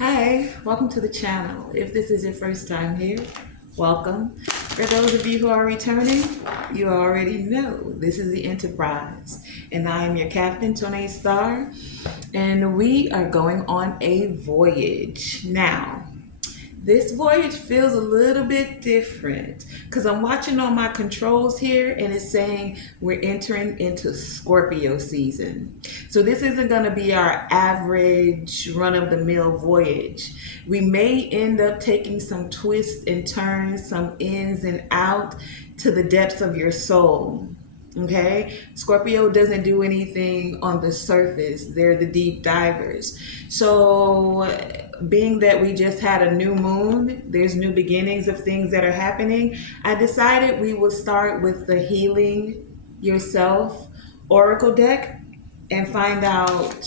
Hi, welcome to the channel. If this is your first time here, welcome. For those of you who are returning, you already know this is the Enterprise. And I am your captain, Tonae Star, and we are going on a voyage. Now, this voyage feels a little bit different because I'm watching on my controls here and it's saying we're entering into Scorpio season. So this isn't going to be our average run-of-the-mill voyage. We may end up taking some twists and turns, some ins and out to the depths of your soul. Okay, Scorpio doesn't do anything on the surface, they're the deep divers. So being that we just had a new moon, there's new beginnings of things that are happening. I decided we would start with the Healing Yourself Oracle deck and find out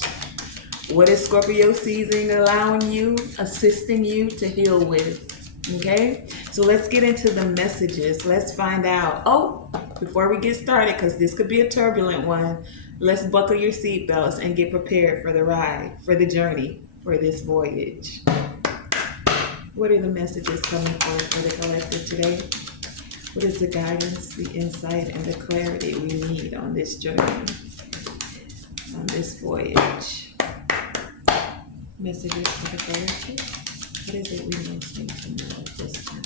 what is Scorpio season allowing you, assisting you to heal with. Okay, so let's get into the messages. Let's find out. Oh, before we get started, because this could be a turbulent one, let's buckle your seatbelts and get prepared for the ride, for the journey, for this voyage. What are the messages coming for the collective today? What is the guidance, the insight, and the clarity we need on this journey, on this voyage? Messages for the collective. What is it we most need to know at this time?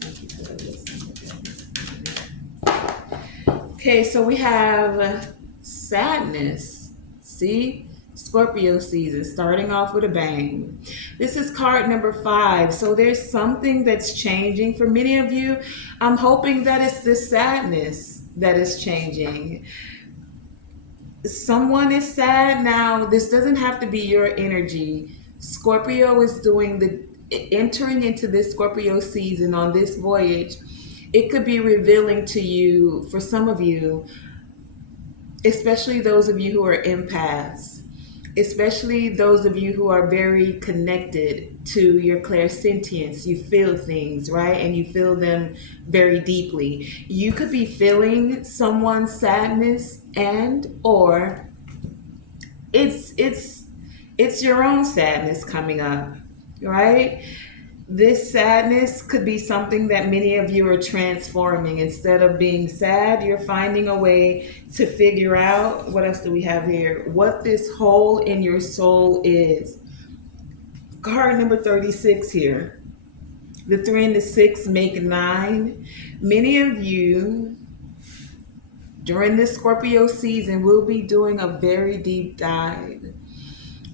Thank you for listening. Okay, so we have sadness. See? Scorpio season, starting off with a bang. This is card number 5. So there's something that's changing for many of you. I'm hoping that it's the sadness that is changing. Someone is sad now. This doesn't have to be your energy. Scorpio is entering into this Scorpio season on this voyage. It could be revealing to you, for some of you, especially those of you who are empaths, especially those of you who are very connected to your clairsentience. You feel things, right? And you feel them very deeply. You could be feeling someone's sadness and or it's your own sadness coming up, right? This sadness could be something that many of you are transforming. Instead of being sad, you're finding a way to figure out, what else do we have here? What this hole in your soul is. Card number 36 here. The 3 and the 6 make 9. Many of you during this Scorpio season will be doing a very deep dive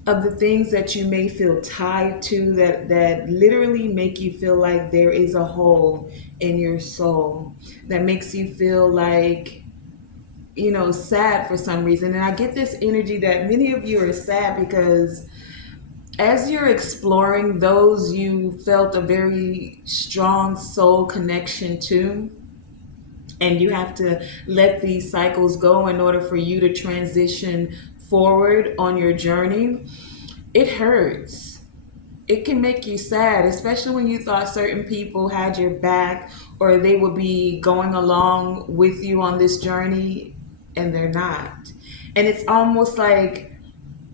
of the things that you may feel tied to that literally make you feel like there is a hole in your soul, that makes you feel like, sad for some reason. And I get this energy that many of you are sad because as you're exploring those you felt a very strong soul connection to, and you have to let these cycles go in order for you to transition forward on your journey. It hurts. It can make you sad, especially when you thought certain people had your back or they would be going along with you on this journey and they're not. And it's almost like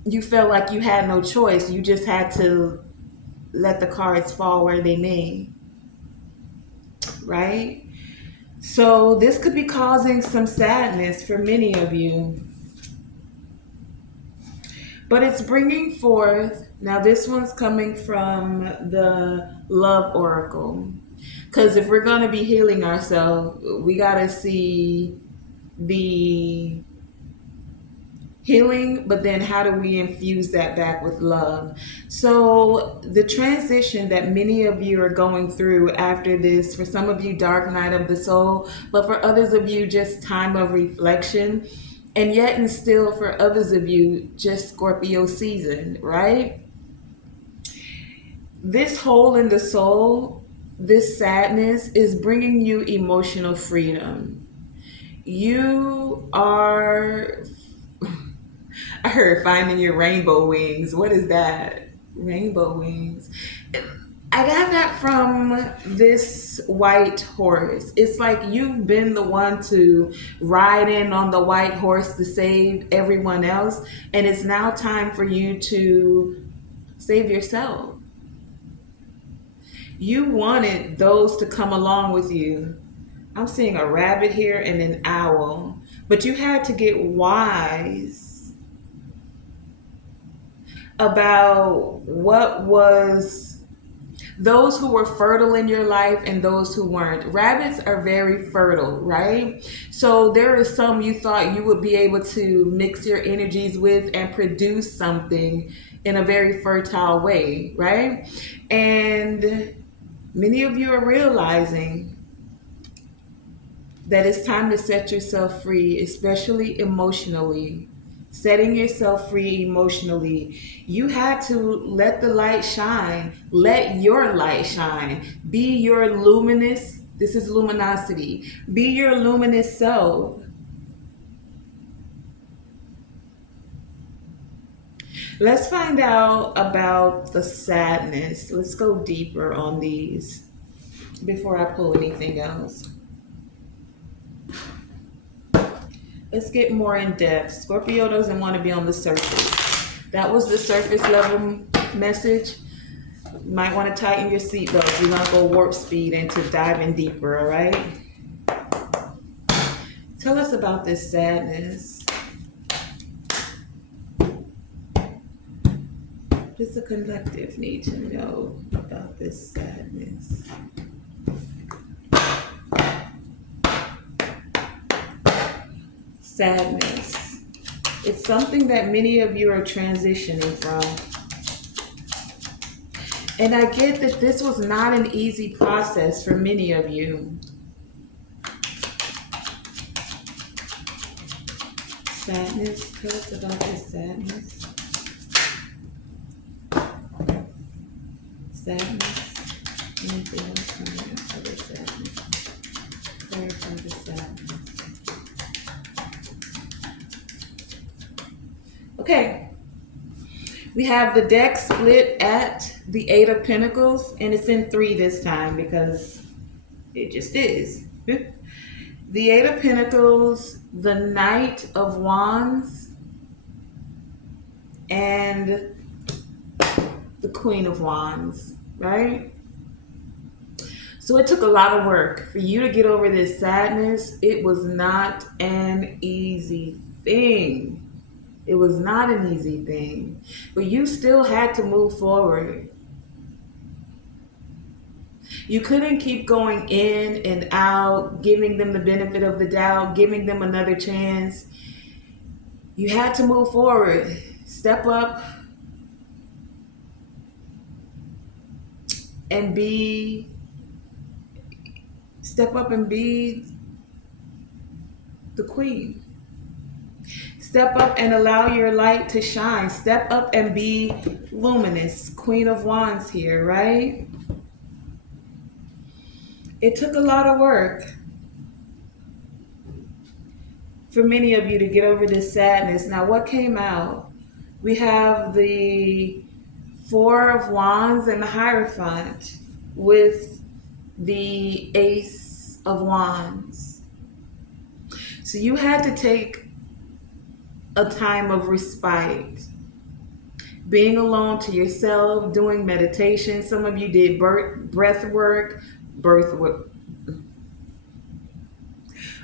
you felt like you had no choice. You just had to let the cards fall where they may, right? So this could be causing some sadness for many of you. But it's bringing forth, now this one's coming from the Love Oracle. Because if we're going to be healing ourselves, we got to see the healing, but then how do we infuse that back with love? So the transition that many of you are going through after this, for some of you, dark night of the soul, but for others of you, just time of reflection. And yet and still for others of you, just Scorpio season, right? This hole in the soul, this sadness is bringing you emotional freedom. You are, I heard finding your rainbow wings. What is that? Rainbow wings. I got that from this white horse. It's like you've been the one to ride in on the white horse to save everyone else. And it's now time for you to Save yourself. You wanted those to come along with you. I'm seeing a rabbit here and an owl. But you had to get wise about what was those who were fertile in your life and those who weren't. Rabbits are very fertile, right? So there is some you thought you would be able to mix your energies with and produce something in a very fertile way, right? And many of you are realizing that it's time to set yourself free, especially emotionally. Setting yourself free emotionally. You had to let the light shine. Let your light shine. Be your luminous, this is luminosity. Be your luminous self. Let's find out about the sadness. Let's go deeper on these before I pull anything else. Let's get more in depth. Scorpio doesn't want to be on the surface. That was the surface level message. You might want to tighten your seatbelt. You're going to go warp speed into diving deeper, all right? Tell us about this sadness. Does the collective need to know about this sadness? Sadness. It's something that many of you are transitioning from. And I get that this was not an easy process for many of you. Sadness. Tell us about this sadness. Sadness. Anything else on the other sadness? Clarify the sadness. Okay, we have the deck split at the Eight of Pentacles, and it's in 3 this time because it just is. The Eight of Pentacles, the Knight of Wands, and the Queen of Wands, right? So it took a lot of work for you to get over this sadness. It was not an easy thing. It was not an easy thing, but you still had to move forward. You couldn't keep going in and out, giving them the benefit of the doubt, giving them another chance. You had to move forward, step up, and be the queen. Step up and allow your light to shine. Step up and be luminous. Queen of Wands here, right? It took a lot of work for many of you to get over this sadness. Now, what came out? We have the Four of Wands and the Hierophant with the Ace of Wands. So you had to take a time of respite, being alone to yourself, doing meditation. Some of you did breath work, birth work.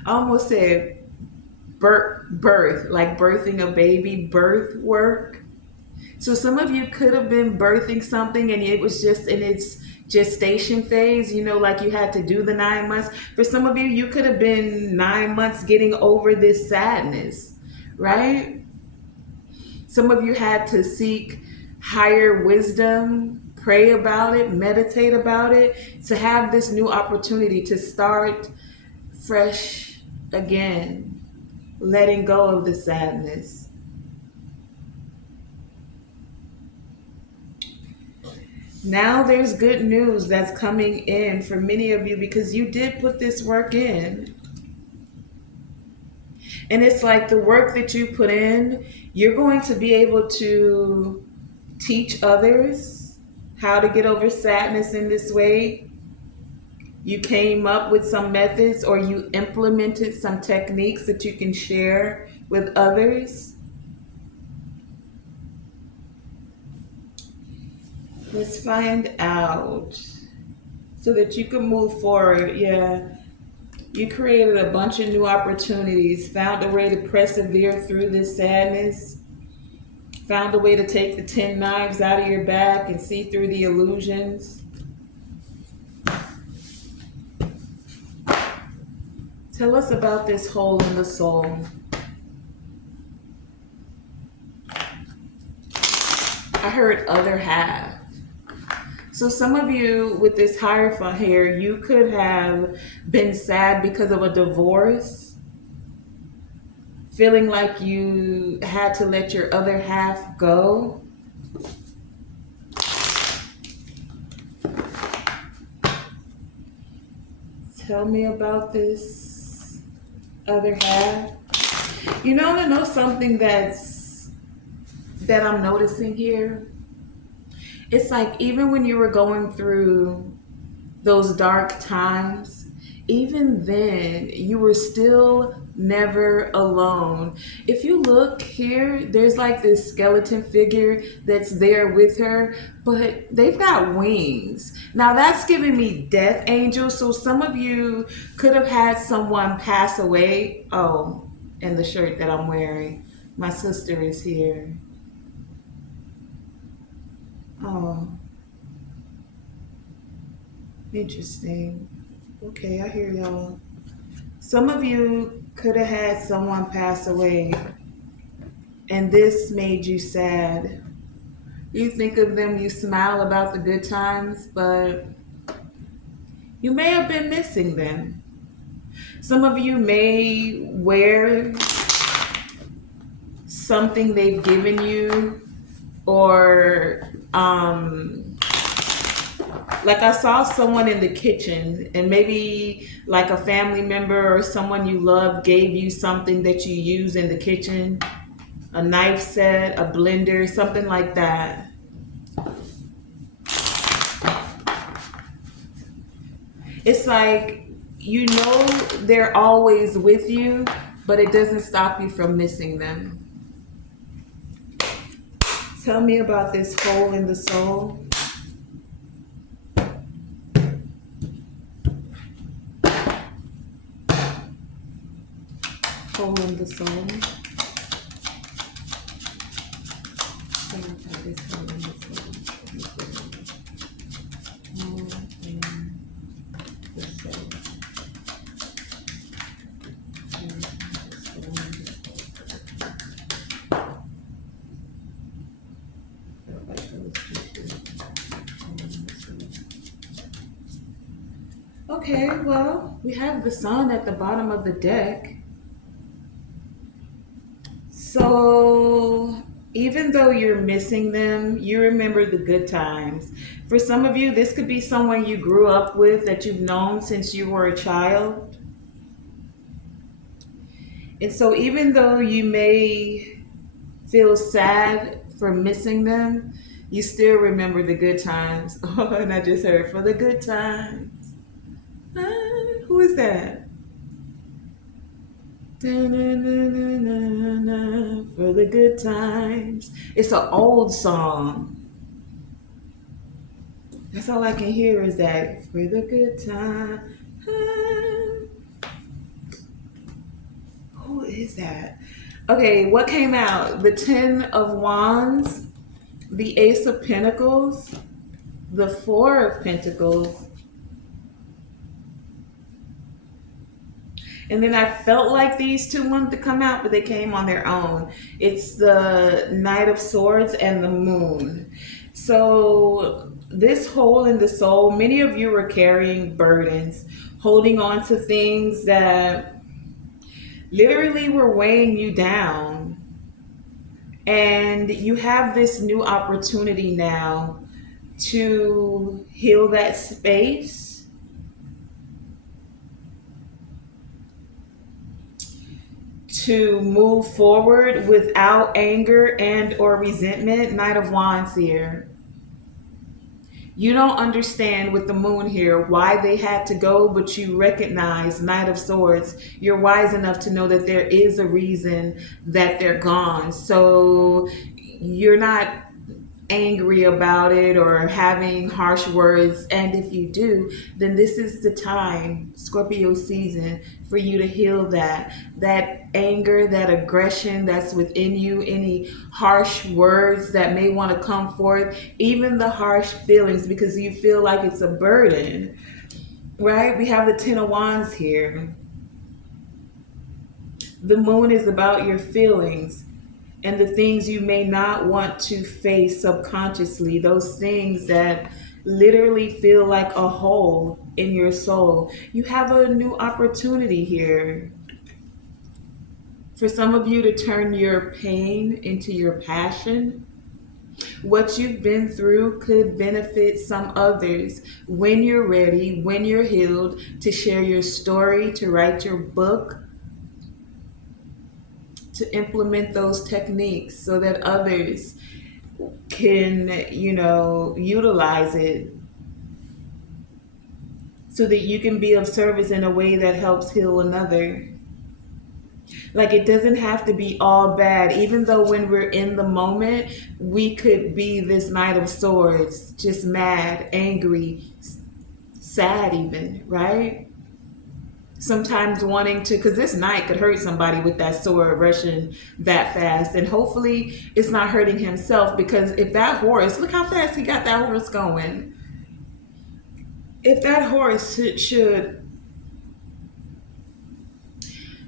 I almost said birth, like birthing a baby, birth work. So some of you could have been birthing something and it was just in its gestation phase, you know, like you had to do the 9 months. For some of you, you could have been 9 months getting over this sadness, right? Some of you had to seek higher wisdom, pray about it, meditate about it, to have this new opportunity to start fresh again, letting go of the sadness. Now there's good news that's coming in for many of you because you did put this work in. And it's like the work that you put in, you're going to be able to teach others how to get over sadness in this way. You came up with some methods or you implemented some techniques that you can share with others. Let's find out so that you can move forward. Yeah, you created a bunch of new opportunities, found a way to persevere through this sadness, found a way to take the 10 knives out of your back and see through the illusions. Tell us about this hole in the soul. I heard other half. So some of you with this Hierophant here, you could have been sad because of a divorce, feeling like you had to let your other half go. Tell me about this other half. I know something that I'm noticing here. It's like even when you were going through those dark times, even then, you were still never alone. If you look here, there's like this skeleton figure that's there with her, but they've got wings. Now, that's giving me death angels. So some of you could have had someone pass away. Oh, and the shirt that I'm wearing. My sister is here. Oh, interesting. Okay, I hear y'all. Some of you could have had someone pass away, and this made you sad. You think of them, you smile about the good times, but you may have been missing them. Some of you may wear something they've given you, or like I saw someone in the kitchen, and maybe like a family member or someone you love gave you something that you use in the kitchen, a knife set, a blender, something like that. It's like they're always with you, but it doesn't stop you from missing them. Tell me about this hole in the soul. Hole in the soul. Tell me about this hole in the soul. Hole in the soul. Okay, well, we have the sun at the bottom of the deck. So even though you're missing them, you remember the good times. For some of you, this could be someone you grew up with that you've known since you were a child. And so even though you may feel sad for missing them, you still remember the good times. Oh, and I just heard for the good times. Who is that? Da-na-na-na-na-na, for the good times. It's an old song. That's all I can hear is that for the good time. Who is that? Okay, what came out? The 10 of Wands, the Ace of Pentacles, the 4 of Pentacles. And then I felt like these two wanted to come out, but they came on their own. It's the Knight of Swords and the Moon. So this hole in the soul, many of you are carrying burdens, holding on to things that literally were weighing you down. And you have this new opportunity now to heal that space, to move forward without anger and or resentment. Knight of Wands here. You don't understand with the Moon here why they had to go, but you recognize, Knight of Swords, you're wise enough to know that there is a reason that they're gone. So you're not angry about it or having harsh words. And if you do, then this is the time, Scorpio season, for you to heal that anger, that aggression that's within you, any harsh words that may want to come forth, even the harsh feelings because you feel like it's a burden, right? We have the Ten of Wands here. The moon is about your feelings and the things you may not want to face subconsciously, those things that literally feel like a hole in your soul. You have a new opportunity here. For some of you to turn your pain into your passion. What you've been through could benefit some others when you're ready, when you're healed, to share your story, to write your book, to implement those techniques so that others can, utilize it so that you can be of service in a way that helps heal another. Like, it doesn't have to be all bad, even though when we're in the moment, we could be this Knight of Swords, just mad, angry, sad even, right? Sometimes wanting to, because this knight could hurt somebody with that sword rushing that fast, and hopefully it's not hurting himself, because if that horse, look how fast he got that horse going. If that horse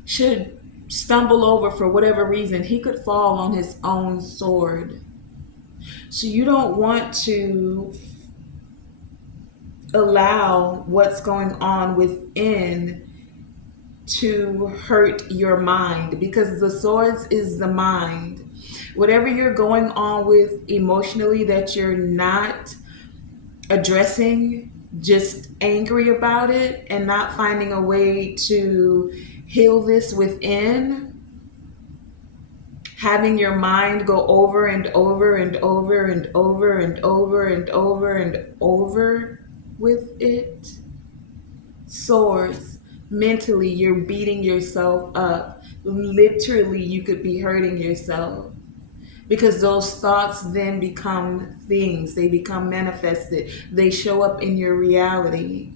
should stumble over for whatever reason, he could fall on his own sword. So you don't want to allow what's going on within to hurt your mind, because the swords is the mind. Whatever you're going on with emotionally that you're not addressing, just angry about it and not finding a way to heal this within, having your mind go over and over and over and over and over and over and over with it. Swords. Mentally, you're beating yourself up. Literally, you could be hurting yourself, because those thoughts then become things. They become manifested. They show up in your reality.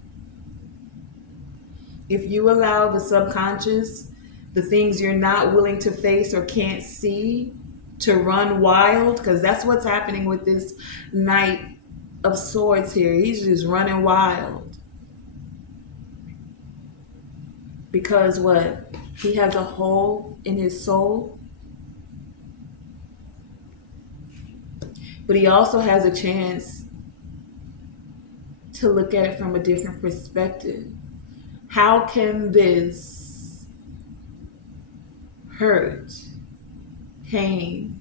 If you allow the subconscious, the things you're not willing to face or can't see, to run wild, because that's what's happening with this Knight of Swords here. He's just running wild. Because what? He has a hole in his soul. But he also has a chance to look at it from a different perspective. How can this hurt, pain,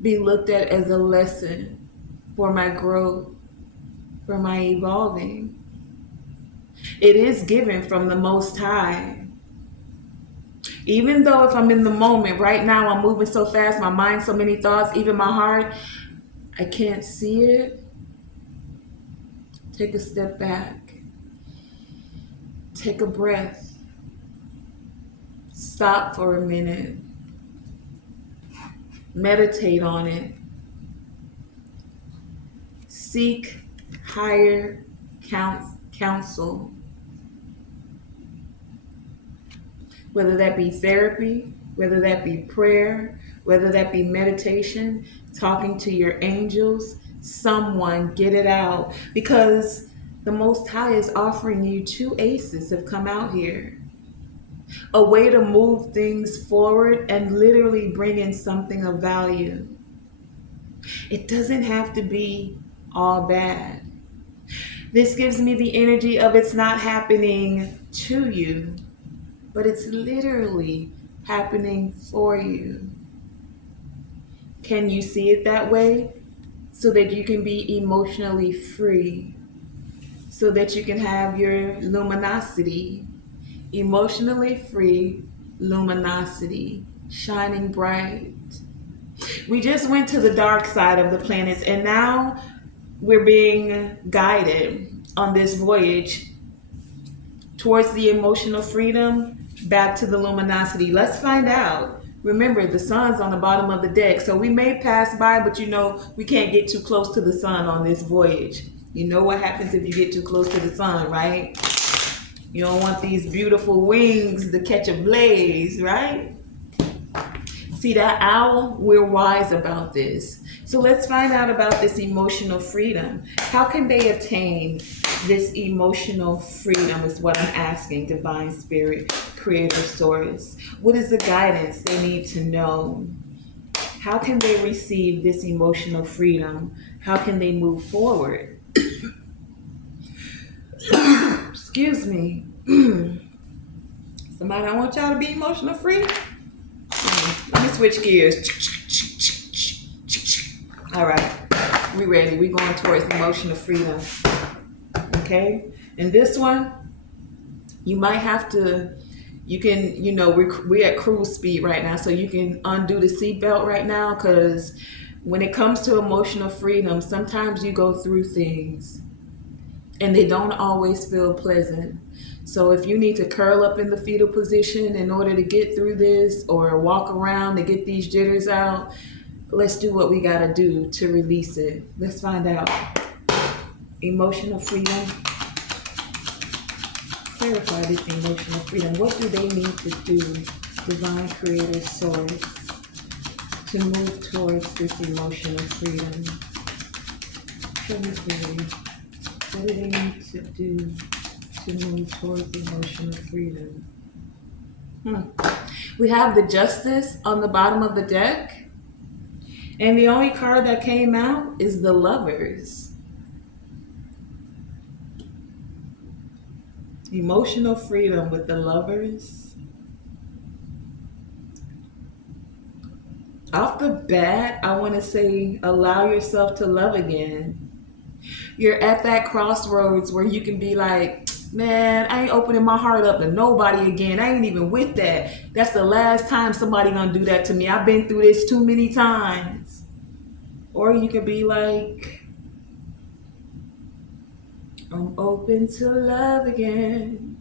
be looked at as a lesson for my growth, for my evolving? It is given from the Most High. Even though if I'm in the moment, right now I'm moving so fast, my mind, so many thoughts, even my heart, I can't see it. Take a step back. Take a breath. Stop for a minute. Meditate on it. Seek higher counsel. Whether that be therapy, whether that be prayer, whether that be meditation, talking to your angels, someone, get it out. Because the Most High is offering you two aces have come out here. A way to move things forward and literally bring in something of value. It doesn't have to be all bad. This gives me the energy of it's not happening to you, but it's literally happening for you. Can you see it that way? So that you can be emotionally free. So that you can have your luminosity. Emotionally free luminosity. Shining bright. We just went to the dark side of the planets, and now we're being guided on this voyage towards the emotional freedom, back to the luminosity. Let's find out Remember, the sun's on the bottom of the deck, so we may pass by, but you know we can't get too close to the sun on this voyage. You know what happens if you get too close to the sun, right? You don't want these beautiful wings to catch a blaze, right? See that owl? We're wise about this. So let's find out about this emotional freedom. How can they attain this emotional freedom is what I'm asking, Divine Spirit, Creator Source. What is the guidance they need to know? How can they receive this emotional freedom? How can they move forward? Excuse me. Somebody, I want y'all to be emotional free. Let me switch gears. All right, we ready. We're going towards emotional freedom. Okay, and this one, you might have to, you can, you know, we're at cruise speed right now, so you can undo the seatbelt right now, because when it comes to emotional freedom, sometimes you go through things and they don't always feel pleasant. So if you need to curl up in the fetal position in order to get through this, or walk around to get these jitters out, let's do what we gotta do to release it. Let's find out. Emotional freedom. Clarify this emotional freedom. What do they need to do, Divine Creator Source, to move towards this emotional freedom? Show me clearly. What do they need to do to move towards emotional freedom? We have the Justice on the bottom of the deck. And the only card that came out is the Lovers. Emotional freedom with the Lovers. Off the bat, I want to say, allow yourself to love again. You're at that crossroads where you can be like, man, I ain't opening my heart up to nobody again. I ain't even with that. That's the last time somebody gonna do that to me. I've been through this too many times. Or you could be like, I'm open to love again.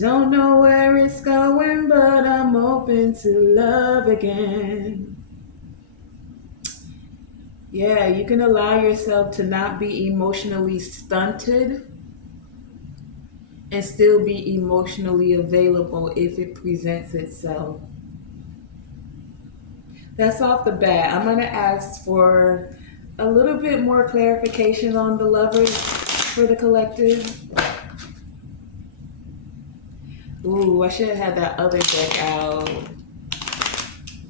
Don't know where it's going, but I'm open to love again. Yeah, you can allow yourself to not be emotionally stunted and still be emotionally available if it presents itself. That's off the bat. I'm going to ask for a little bit more clarification on the Lovers for the collective. Ooh, I should have had that other deck out.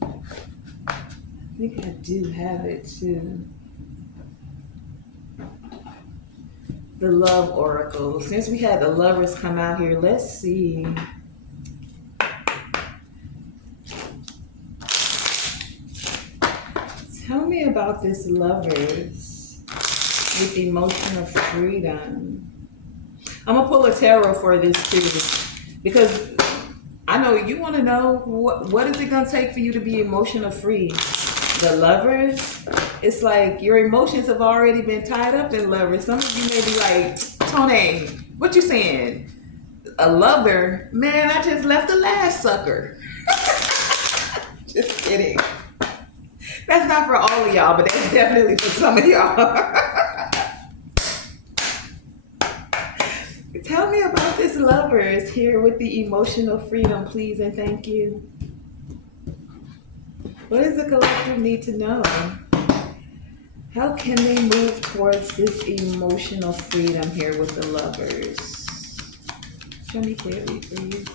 I think I do have it too. The Love Oracle. Since we had the Lovers come out here, let's see. Tell me about this Lovers with emotional freedom. I'm gonna pull a tarot for this too, because I know you want to know what is it gonna take for you to be emotional free. The Lovers, it's like your emotions have already been tied up in Lovers. Some of you may be like, Tonae, what you saying? A lover? Man, I just left the last sucker. Just kidding. That's not for all of y'all, but that's definitely for some of y'all. Tell me about this Lovers here with the emotional freedom, please and thank you. What does the collective need to know? How can they move towards this emotional freedom here with the Lovers? Show me clearly, please.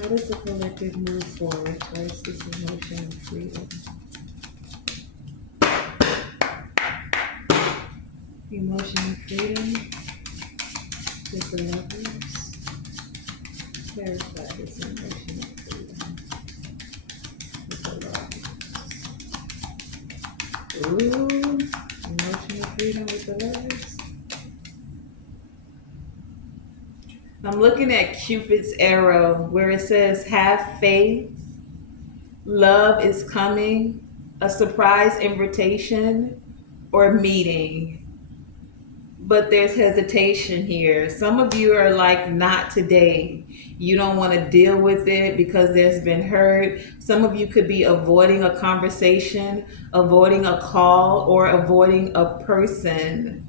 How does the collective move forward towards this emotional freedom? Emotional freedom with the Lovers. Clarify this emotional freedom with the Lovers. Ooh, emotional freedom with the Lovers. I'm looking at Cupid's arrow where it says, have faith, love is coming, a surprise invitation, or meeting. but there's hesitation here. Some of you are like, not today. You don't want to deal with it because there's been hurt. Some of you could be avoiding a conversation, avoiding a call, or avoiding a person.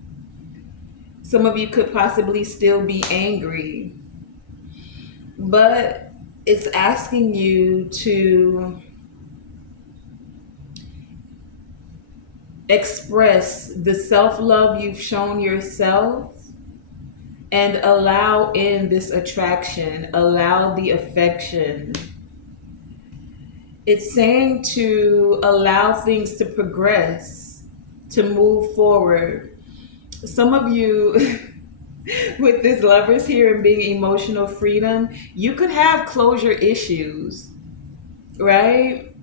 Some of you could possibly still be angry, but it's asking you to express the self-love you've shown yourself and allow in this attraction, allow the affection. It's saying to allow things to progress, to move forward. Some of you, with this lovers here and being emotional freedom, you could have closure issues, right?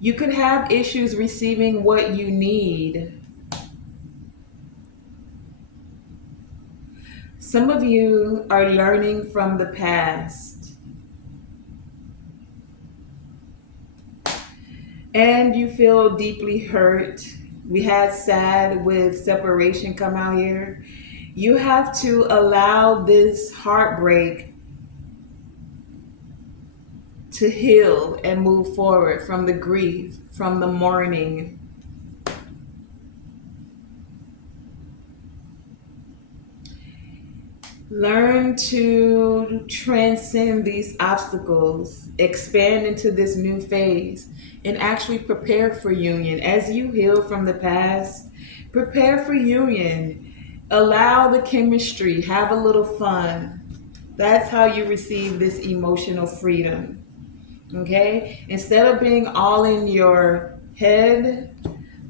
You could have issues receiving what you need. Some of you are learning from the past, and you feel deeply hurt. We had sad with separation come out here. You have to allow this heartbreak to heal and move forward from the grief, from the mourning. Learn to transcend these obstacles, expand into this new phase, and actually prepare for union. As you heal from the past, prepare for union. Allow the chemistry, have a little fun. That's how you receive this emotional freedom. Okay? Instead of being all in your head,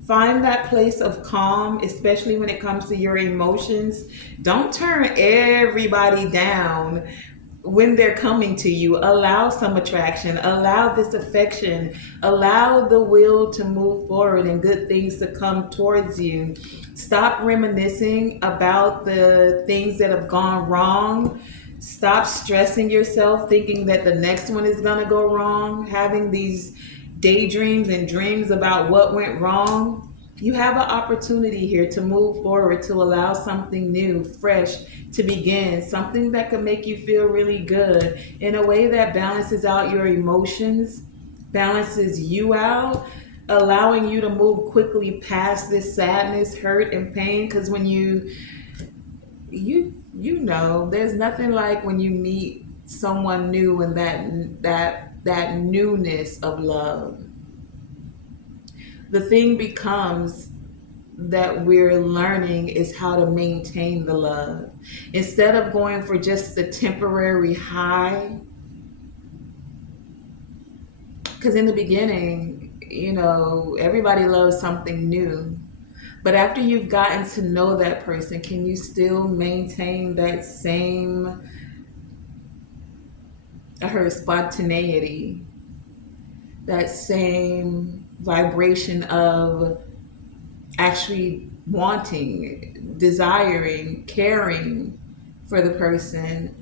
find that place of calm, especially when it comes to your emotions. Don't turn everybody down when they're coming to you. Allow some attraction, allow this affection, allow the will to move forward and good things to come towards you. Stop reminiscing about the things that have gone wrong. Stop stressing yourself thinking that the next one is going to go wrong, having these daydreams and dreams about what went wrong. You have an opportunity here to move forward, to allow something new, fresh to begin, something that can make you feel really good in a way that balances out your emotions, balances you out, allowing you to move quickly past this sadness, hurt, and pain. Because when you know, there's nothing like when you meet someone new and that newness of love. The thing becomes that we're learning is how to maintain the love. Instead of going for just the temporary high, because in the beginning, you know, everybody loves something new. But after you've gotten to know that person, can you still maintain that same, I heard spontaneity, that same vibration of actually wanting, desiring, caring for the person?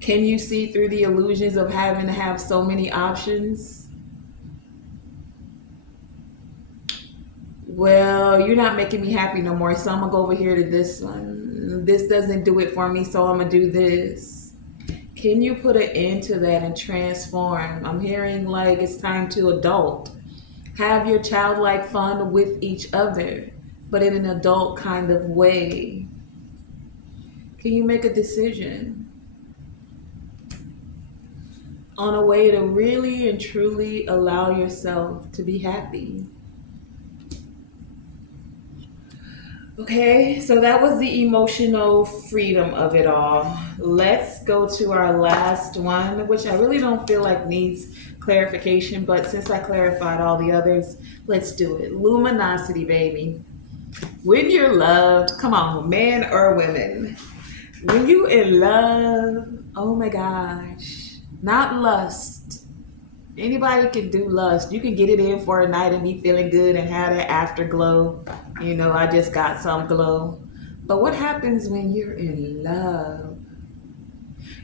Can you see through the illusions of having to have so many options? Well, you're not making me happy no more, so I'm gonna go over here to this one. This doesn't do it for me, so I'm gonna do this. Can you put an end to that and transform? I'm hearing like it's time to adult. Have your childlike fun with each other, but in an adult kind of way. Can you make a decision on a way to really and truly allow yourself to be happy? Okay, so that was the emotional freedom of it all. Let's go to our last one, which I really don't feel like needs clarification, but since I clarified all the others, let's do it. Luminosity, baby. When you're loved, come on, men or women. When you in love, oh my gosh, not lust. Anybody can do lust. You can get it in for a night and be feeling good and have that afterglow. You know, I just got some glow. But what happens when you're in love?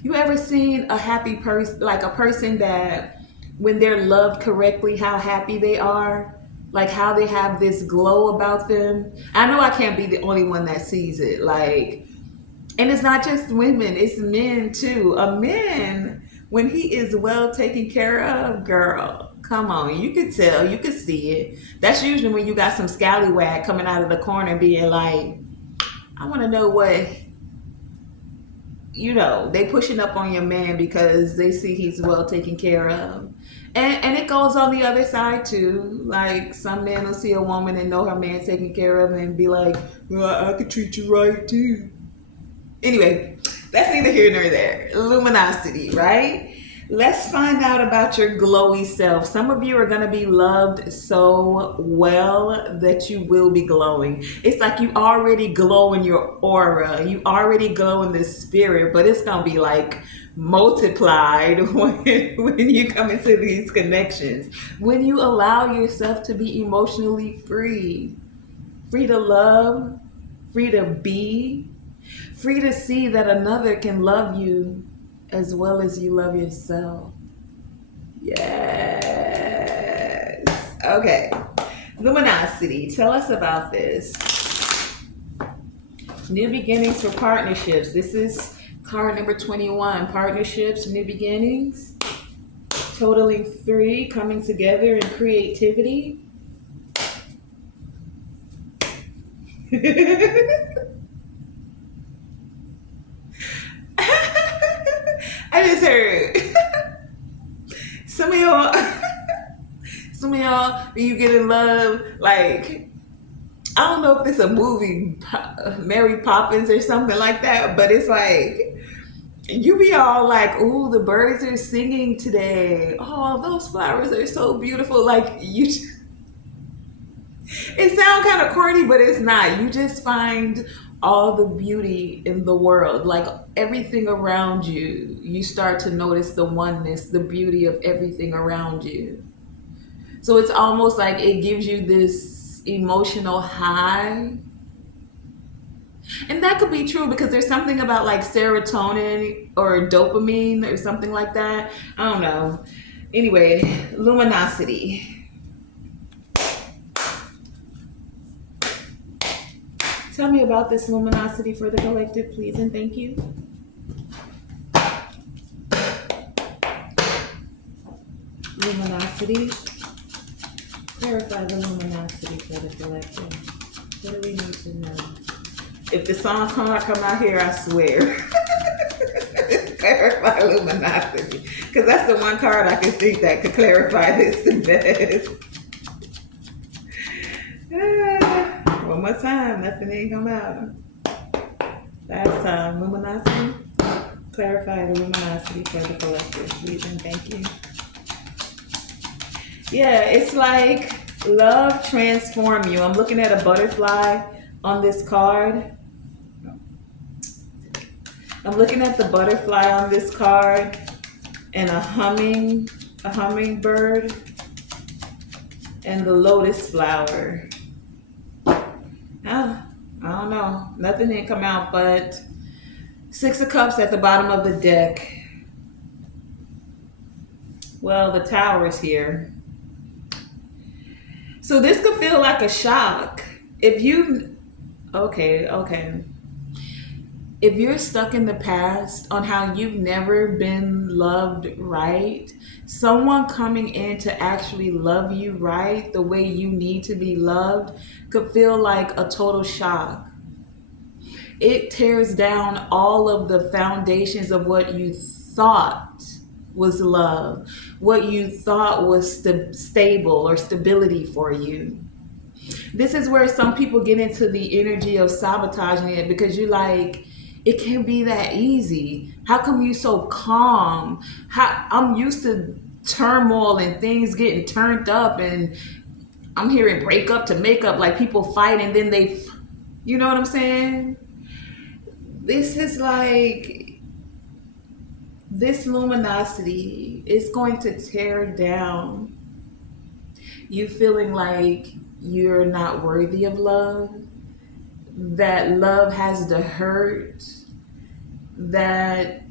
You ever seen a happy person, like a person that when they're loved correctly, how happy they are? Like how they have this glow about them. I know I can't be the only one that sees it. Like, and it's not just women, it's men too. A man, when he is well taken care of, girl, come on, you could tell, you could see it. That's usually when you got some scallywag coming out of the corner being like, I want to know what, they pushing up on your man because they see he's well taken care of. And it goes on the other side too. Like some men will see a woman and know her man's taken care of and be like, well, I could treat you right too. Anyway, that's neither here nor there. Luminosity, right? Let's find out about your glowy self. Some of you are going to be loved so well that you will be glowing. It's like you already glow in your aura. You already glow in the spirit, but it's going to be like multiplied when you come into these connections. When you allow yourself to be emotionally free. Free to love, free to be, free to see that another can love you as well as you love yourself. Yes. Okay. Luminosity. Tell us about this. New beginnings for partnerships. This is card number 21. Partnerships, new beginnings. Totaling 3, coming together in creativity. I just heard some of y'all, when you get in love, like, I don't know if it's a movie, Mary Poppins or something like that, but it's like, you be all like, ooh, the birds are singing today. Oh, those flowers are so beautiful. Like, it sounds kind of corny, but it's not. You just find all the beauty in the world, like everything around you. You start to notice the oneness, the beauty of everything around you. So it's almost like it gives you this emotional high. And that could be true because there's something about like serotonin or dopamine or something like that. I don't know. Anyway, luminosity. Tell me about this luminosity for the collective, please, and thank you. Luminosity. Clarify the luminosity for the collective. What do we need to know? If the song card come out here, I swear. Clarify luminosity. Because that's the one card I can think that could clarify this the best. One more time, nothing ain't come out. Last time, luminosity. Clarify the luminosity for the collective, please, and thank you. Yeah, it's like love transform you. I'm looking at a butterfly on this card. I'm looking at the butterfly on this card and a hummingbird and the lotus flower. I don't know. Nothing didn't come out but 6 of Cups at the bottom of the deck. Well, the Tower is here. So this could feel like a shock. If you, okay. If you're stuck in the past on how you've never been loved right, someone coming in to actually love you right the way you need to be loved could feel like a total shock. It tears down all of the foundations of what you thought was love, what you thought was stable or stability for you. This is where some people get into the energy of sabotaging it because you're like, it can't be that easy. How come you so calm? I'm used to turmoil and things getting turned up, and I'm hearing break up to make up, like people fight and then they, you know what I'm saying? This is like, this luminosity is going to tear down you feeling like you're not worthy of love, that love has to hurt, that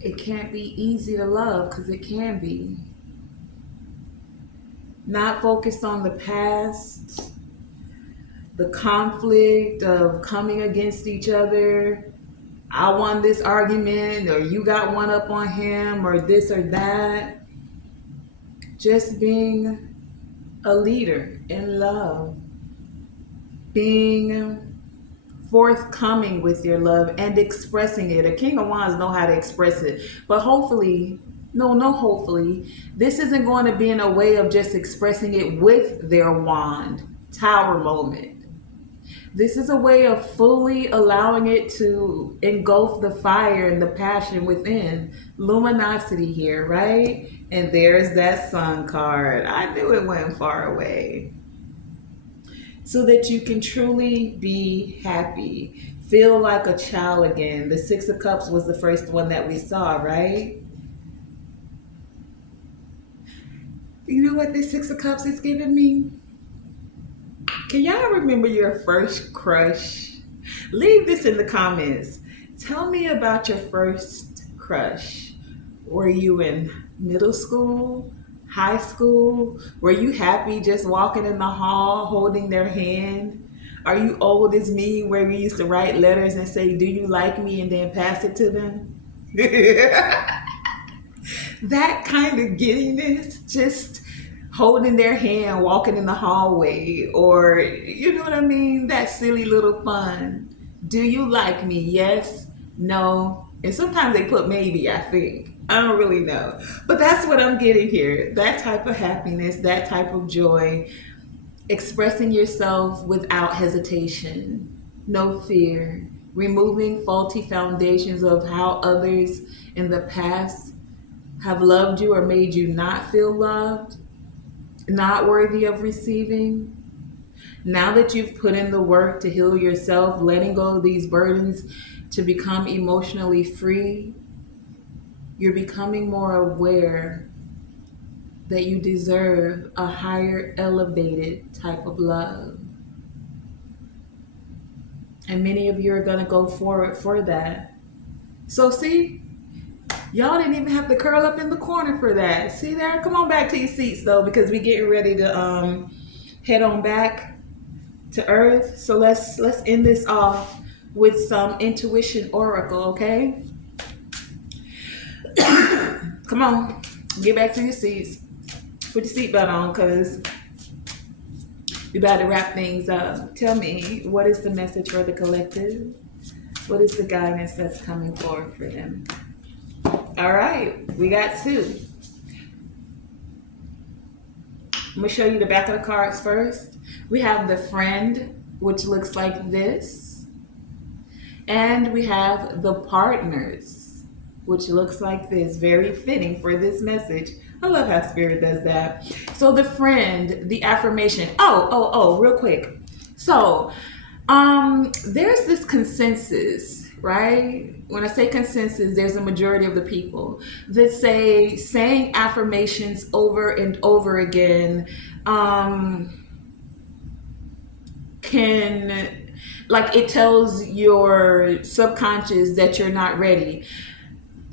it can't be easy to love, because it can be. not focused on the past, the conflict of coming against each other. I won this argument, or you got one up on him, or this or that. Just being a leader in love, being forthcoming with your love and expressing it. A King of Wands know how to express it, but hopefully, no, hopefully, this isn't going to be in a way of just expressing it with their wand, Tower moment. This is a way of fully allowing it to engulf the fire and the passion within. Luminosity here, right? And there's that Sun card. I knew it went far away. So that you can truly be happy. Feel like a child again. The Six of Cups was the first one that we saw, right? You know what this Six of Cups is giving me? Can y'all remember your first crush? Leave this in the comments. Tell me about your first crush. Were you in middle school, high school? Were you happy just walking in the hall holding their hand? Are you old as me where we used to write letters and say, "Do you like me?" and then pass it to them? That kind of giddiness, just holding their hand, walking in the hallway, or you know what I mean? That silly little fun. Do you like me? Yes, no, and sometimes they put maybe, I think. I don't really know. But that's what I'm getting here. That type of happiness, that type of joy, expressing yourself without hesitation, no fear, removing faulty foundations of how others in the past have loved you or made you not feel loved, not worthy of receiving. Now that you've put in the work to heal yourself, letting go of these burdens to become emotionally free, you're becoming more aware that you deserve a higher, elevated type of love. And many of you are going to go forward for that. So, see, y'all didn't even have to curl up in the corner for that. See there? Come on back to your seats, though, because we're getting ready to head on back to Earth. So let's end this off with some intuition oracle, okay? Come on, get back to your seats. Put your seatbelt on, because we about to wrap things up. Tell me, what is the message for the collective? What is the guidance that's coming forward for them? All right, we got two. I'm going to show you the back of the cards first. We have the Friend, which looks like this. And we have the Partners, which looks like this. Very fitting for this message. I love how Spirit does that. So the Friend, the affirmation. Real quick. So there's this consensus, right? When I say consensus, there's a majority of the people that say saying affirmations over and over again can, like, it tells your subconscious that you're not ready.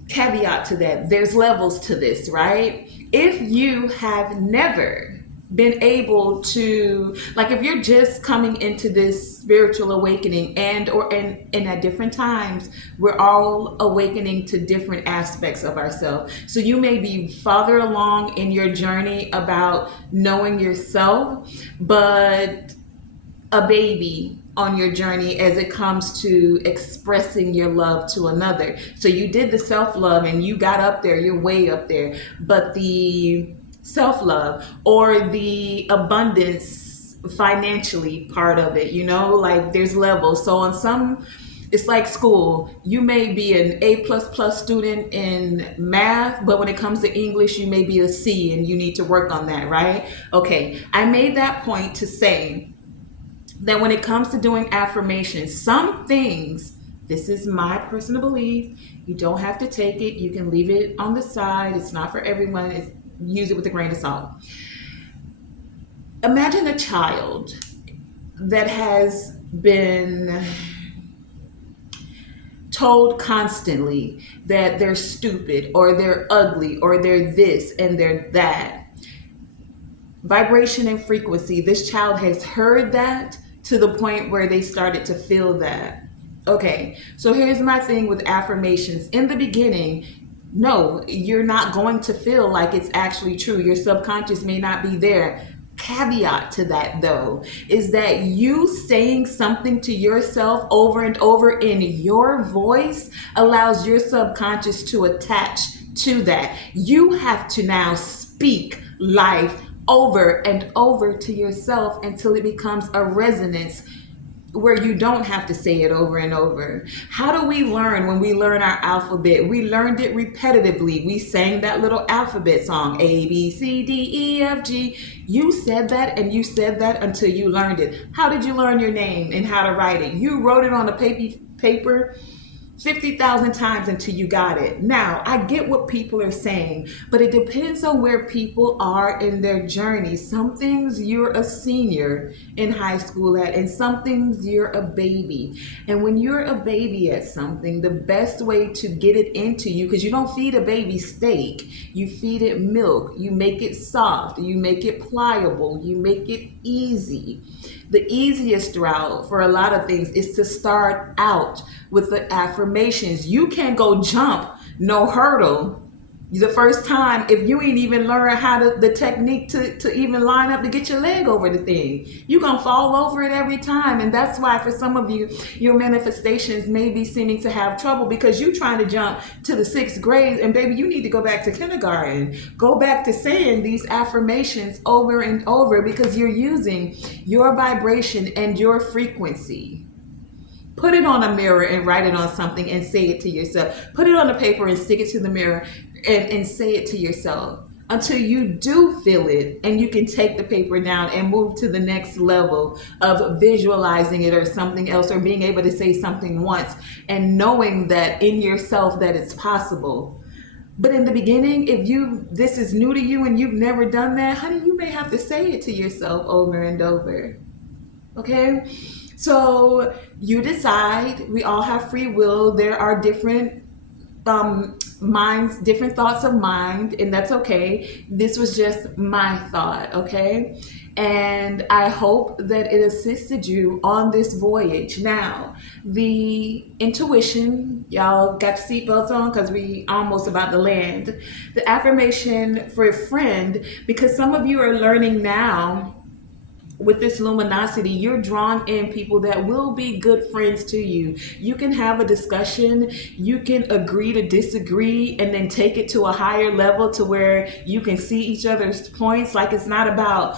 Caveat to that, there's levels to this, right? If you have never been able to, like, if you're just coming into this spiritual awakening, and at different times, we're all awakening to different aspects of ourselves. So you may be farther along in your journey about knowing yourself, but a baby on your journey as it comes to expressing your love to another. So you did the self-love and you got up there, you're way up there, but the self-love or the abundance financially part of it, like there's levels. So on some, it's like school. You may be an A++ student in math, but when it comes to English, you may be a C and you need to work on that, right? Okay, I made that point to say that when it comes to doing affirmations, some things, this is my personal belief, you don't have to take it, you can leave it on the side, it's not for everyone, use it with a grain of salt. Imagine a child that has been told constantly that they're stupid or they're ugly or they're this and they're that. Vibration and frequency. This child has heard that to the point where they started to feel that. Okay, so here's my thing with affirmations. In the beginning, no, you're not going to feel like it's actually true. Your subconscious may not be there. Caveat to that, though, is that you saying something to yourself over and over in your voice allows your subconscious to attach to that. You have to now speak life over and over to yourself until it becomes a resonance where you don't have to say it over and over. How do we learn when we learn our alphabet? We learned it repetitively. We sang that little alphabet song, A, B, C, D, E, F, G. You said that and you said that until you learned it. How did you learn your name and how to write it? You wrote it on a paper 50,000 times until you got it. Now, I get what people are saying, but it depends on where people are in their journey. Some things you're a senior in high school at, and some things you're a baby. And when you're a baby at something, the best way to get it into you, because you don't feed a baby steak, you feed it milk, you make it soft, you make it pliable, you make it easy. The easiest route for a lot of things is to start out with the affirmations. You can go jump no hurdle the first time if you ain't even learn how to the technique to even line up to get your leg over the thing. You're gonna fall over it every time. And that's why for some of you, your manifestations may be seeming to have trouble because you're trying to jump to the 6th grade, and baby, you need to go back to kindergarten. Go back to saying these affirmations over and over because you're using your vibration and your frequency. Put it on a mirror and write it on something and say it to yourself. Put it on a paper and stick it to the mirror and say it to yourself until you do feel it and you can take the paper down and move to the next level of visualizing it or something else, or being able to say something once and knowing that in yourself that it's possible. But in the beginning, if this is new to you and you've never done that, honey, you may have to say it to yourself over and over. Okay? So you decide. We all have free will. There are different minds, different thoughts of mind, and that's okay. This was just my thought, okay? And I hope that it assisted you on this voyage. Now, the intuition, y'all got your seatbelts on because we almost about to land. The affirmation for a friend, because some of you are learning now with this luminosity, you're drawn in people that will be good friends to you. You can have a discussion, you can agree to disagree, and then take it to a higher level to where you can see each other's points. Like, it's not about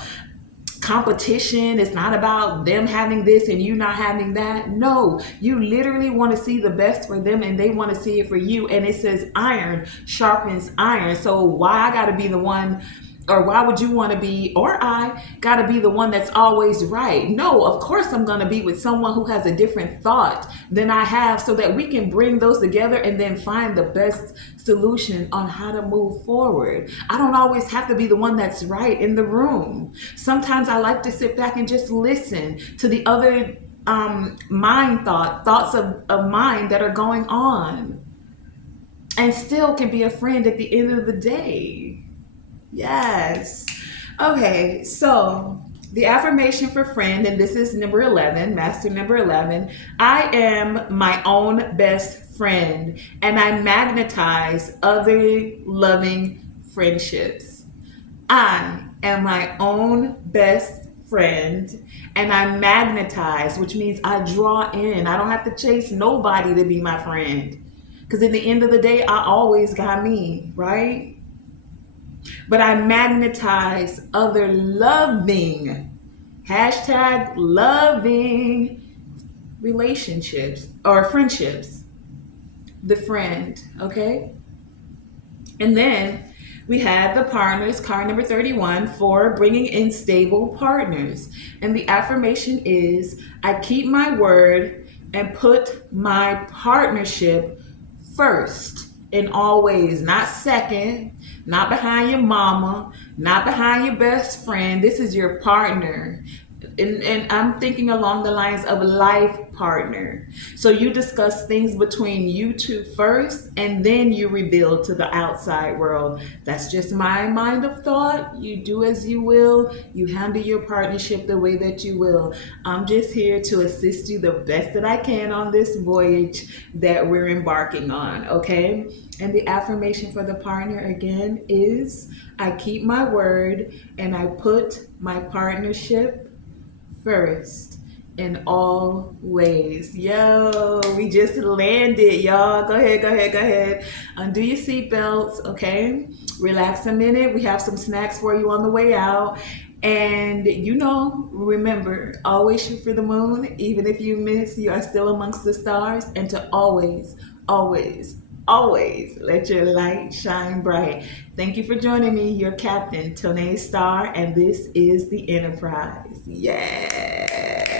competition, it's not about them having this and you not having that. No, you literally want to see the best for them and they want to see it for you. And it says iron sharpens iron. So why I gotta be the one, or why would you want to be, or I gotta be the one that's always right? No, of course I'm gonna be with someone who has a different thought than I have, so that we can bring those together and then find the best solution on how to move forward. I don't always have to be the one that's right in the room. Sometimes I like to sit back and just listen to the other thoughts of mine that are going on, and still can be a friend at the end of the day. Yes. Okay, so the affirmation for friend, and this is number 11, master number 11. I am my own best friend, and I magnetize other loving friendships. I am my own best friend, and I magnetize, which means I draw in. I don't have to chase nobody to be my friend, because at the end of the day, I always got me, right? But I magnetize other loving, hashtag loving relationships or friendships, the friend, okay? And then we have the partners, card number 31, for bringing in stable partners. And the affirmation is, I keep my word and put my partnership first in all ways, not second, not behind your mama, not behind your best friend. This is your partner. and I'm thinking along the lines of life partner. So you discuss things between you two first, and then you reveal to the outside world. That's just my mind of thought. You do as you will. You handle your partnership the way that you will. I'm just here to assist you the best that I can on this voyage that we're embarking on, okay? And the affirmation for the partner again is I keep my word and I put my partnership first in all ways. Yo, we just landed, y'all. Go ahead, go ahead, go ahead. Undo your seatbelts, okay? Relax a minute. We have some snacks for you on the way out. And remember, always shoot for the moon. Even if you miss, you are still amongst the stars. And to always, always, always let your light shine bright. Thank you for joining me, your captain, Tonae Star, and this is the Enterprise. Yeah.